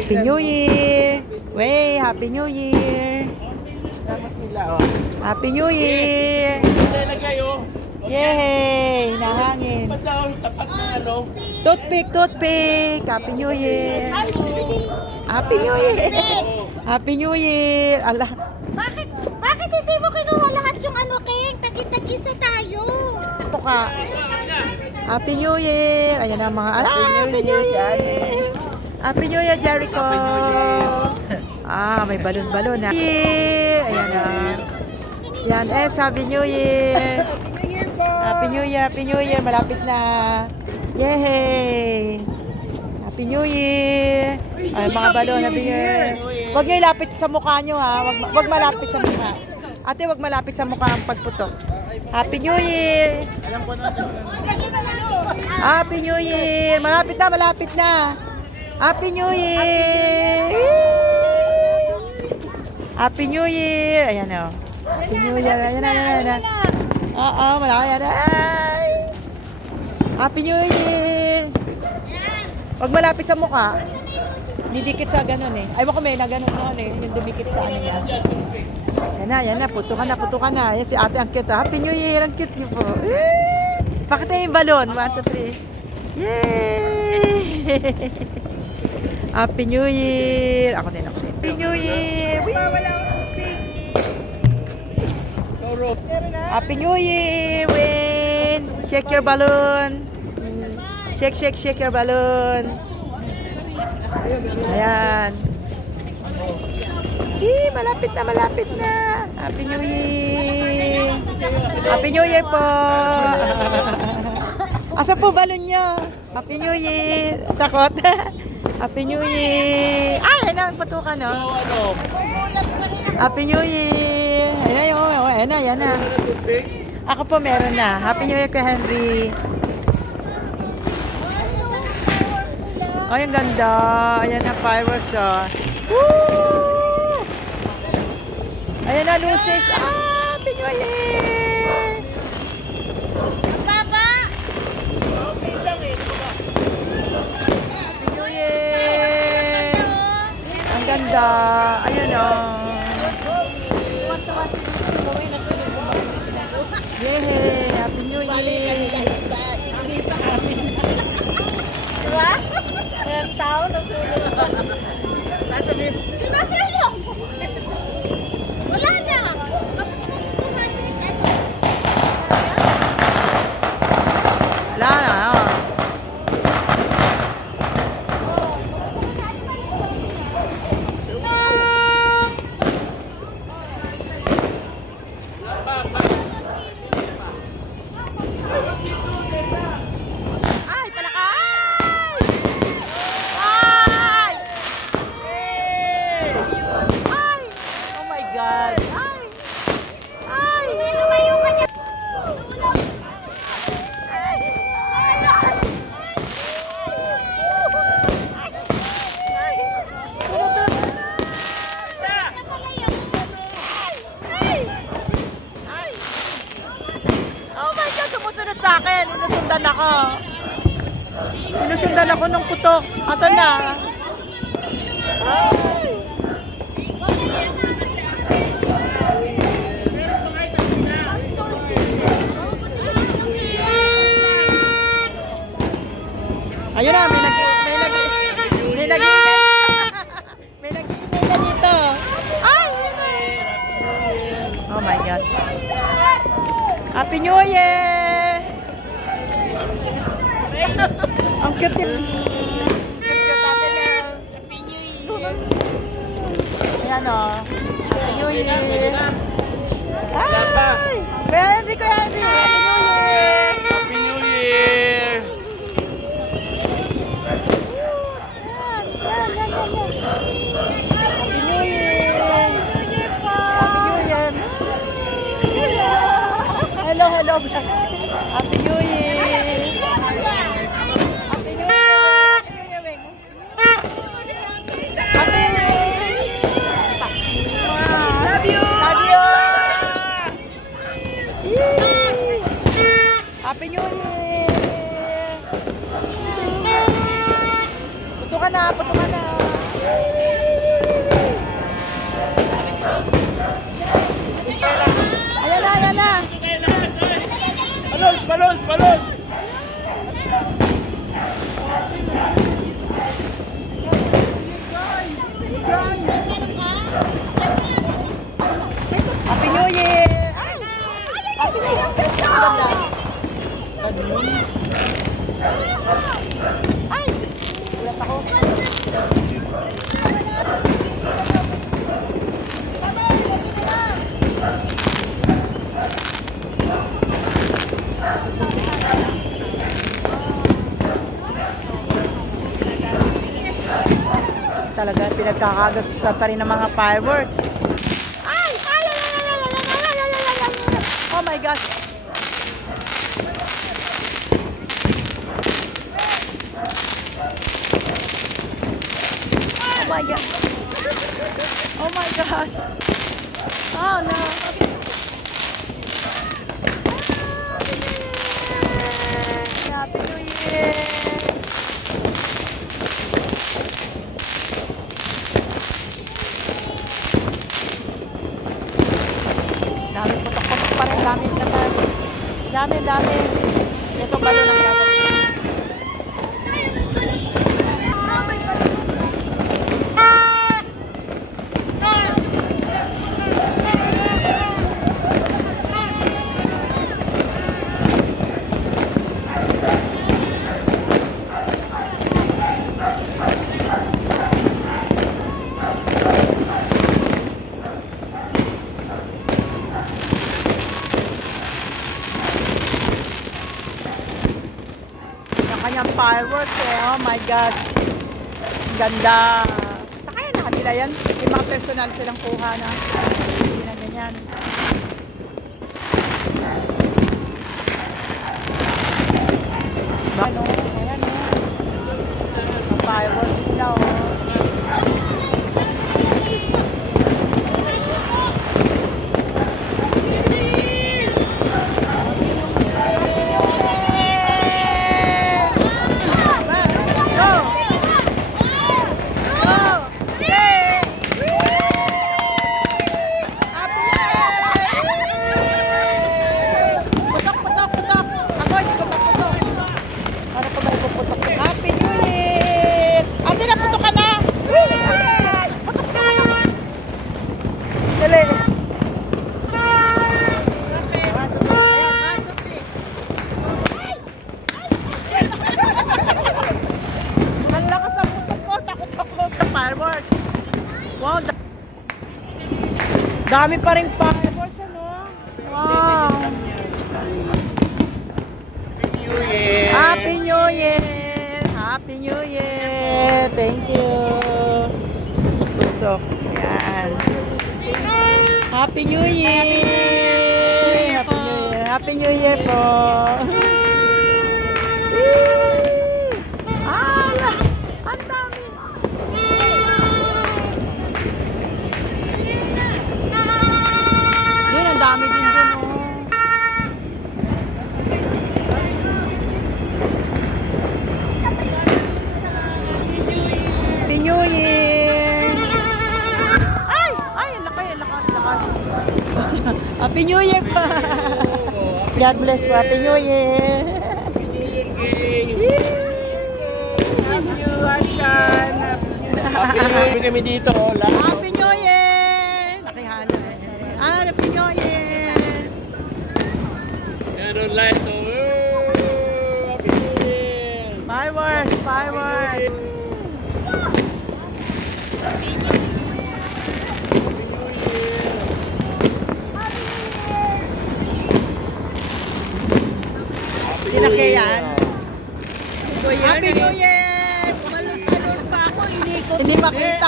Happy New Year! Wey, Happy New Year! Tama sila, oh. Happy New Year! Nilagay, oh. Yay! Nahangin. Tapat ng ano. Toothpick, toothpick! Happy New Year! Happy New Year! Happy New Year! Ala, Bakit hindi mo kinuha lahat yung ano, King? Tagi-tag-isa tayo. ito ka. Happy New Year! Ayan na mga Happy New Year! Happy New Year, Jericho! Ah, may balon-balon na. Ayan na. Yan, Happy New Year! Happy New Year, Happy New Year, malapit na. Yay! Happy New Year! Ay, mga balon, Happy New Year. Huwag niyo ilapit sa mukha niyo ha. Huwag malapit sa mukha. Ate, huwag malapit sa mukha ang pagputok. Happy New Year! Happy New Year! Malapit na, malapit na. Happy New Year! Happy New Year! Ayan o. Happy New Year. Ayan na, ayan na. Oo, malaki yan. Ay! Happy New Year! Huwag malapit sa mukha. Didikit sa ganun eh. Ay mo kami na ganun noon eh. Yung dumikit sa ano niya. Yan na. Puto ka na. Ayan si ate ang cute. Happy New Year! Ang cute niyo po. Eh! Bakit na yung balon? 1, 2, 3. Yay! Happy New Year! Ako din. Happy New Year! Happy New Year! Win! Shake your balloon! Shake your balloon! Ayan! Malapit na! Happy New Year! Happy New Year po! Asa po balon nyo? Happy New Year! Takot! Happy New Year! Ay, ayun na, patukan no? Ano? Happy New Year! Ayan na. Ako po meron na. Happy New Year kay Henry. Ay, ang ganda. Ayan na, fireworks oh. Woo! Ayan na, luces. Happy New Year! Baba! Happy New Year! Ang ganda. Ayan oh. Yay! Happy New Year! Diba? Ayan tao, nasunod. Nasa may... Di ba kayo? Wala na. Tapos na yung 200. Wala na. Oh. Ay, palaka! Ay! Ay! Ay! Oh my God! Ay! Ay! Lumayo ka niya. Oh my God! Sumusunod sa akin! Sinusundan ako! Sinusundan ako ng putok! Asan na? Ay! Ayun na! May nag-iingay na dito! Ay! Ayun na! Oh my gosh! Happy New Year! Ang cute din. Cute Ate Mel. Happy New Year. Ayan o. Happy New Year. Ay! Henry ko Henry. Happy New Year! Happy New Year! Yan. Happy New Year! Happy New Year! Hello. Happy New Year! Happy New Year, Wing. Happy New Year! Love you! Yay! Happy New Year! Puto ka na! Happy New Year! Happy New Year! Ay! Ulat ako. Talaga pinagkakagastusan pa rin ng mga fireworks. Ay! Ay! Ay! Ay! Ay! Ay! Ay! Ay! Ay! Ay! Ay! Oh my gosh! Oh my god! Oh my gosh! Oh no! Happy New Year! Dami putok-putok pa rin, dami katal. Dami. Ito balo ng gagawin. Yung kanyang fireworks eh. Oh my God. Ang ganda. Sa kaya nakabila yan. Yung mga personal silang kuha na. Hindi na ganyan. Ano? Ayan o. Ang fireworks nila o. Happy New Year! Ate, naputo ka na! Dali! Ang lakas ng putok ko! Takot ako! Fireworks! Wow! Dami pa rin fireworks, ano? Wow! New Year! Happy New Year! Happy New Year! Thank you! Tusok-tusok. Yan. Happy New Year! Happy New Year! Happy New Year po! Woo! Ala! Ang dami! Yun, ang dami din dun, oh. Happy New Year! Ay! Ay! Ang lakas! Happy New Year pa! God bless po! Happy New Year! Happy New Year, gang! Happy New Russian! Happy New Year kami dito, oh. Lahat. Happy New Year! Nakihana eh. Happy New Year! Meron light, oh. Happy New Year! Fireworks! Fireworks! Sino kaya yan? Happy New Year! Malulog pa ako, inikot. Hindi makita.